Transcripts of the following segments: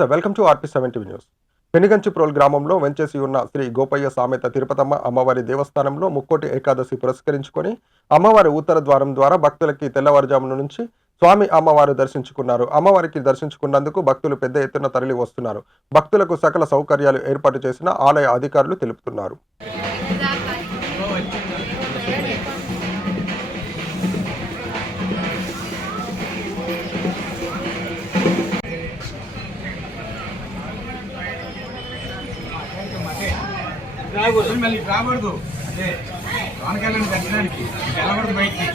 నమస్తే. Welcome to RP 7 TV news. Penuganchiprolu గ్రామంలో వెంచేసి ఉన్న శ్రీ గోపయ్య సామెత తిరుపతమ్మ అమ్మవారి దేవస్థానంలో ముక్కోటి ఏకాదశి పురస్కరించుకొని అమ్మవారి ఉత్తర ద్వారం ద్వారా భక్తులకి తెల్లవారుజామున నుంచి స్వామి అమ్మవారు దర్శించుకున్నారు. అమ్మవారికి దర్శించుకున్నందుకు భక్తులు పెద్ద ఎత్తున తరలి వస్తున్నారు. భక్తులకు సకల సౌకర్యాలు ఏర్పాటు చేసిన ఆలయ అధికారులు తెలుపుతున్నారు. మళ్ళీ రాకూడదు. అదే వానకాలం దర్శనానికి వెళ్ళకూడదు బయటికి.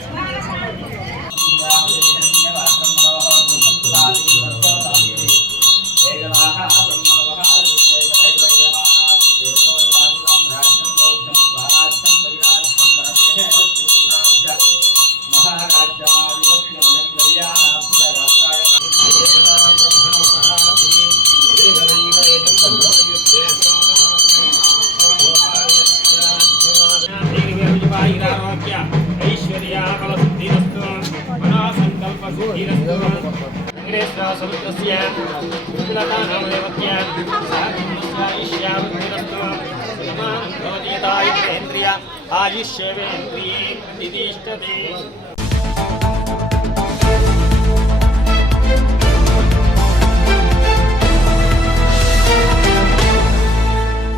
आयुष्यवेन्द्रिये निदिष्टते।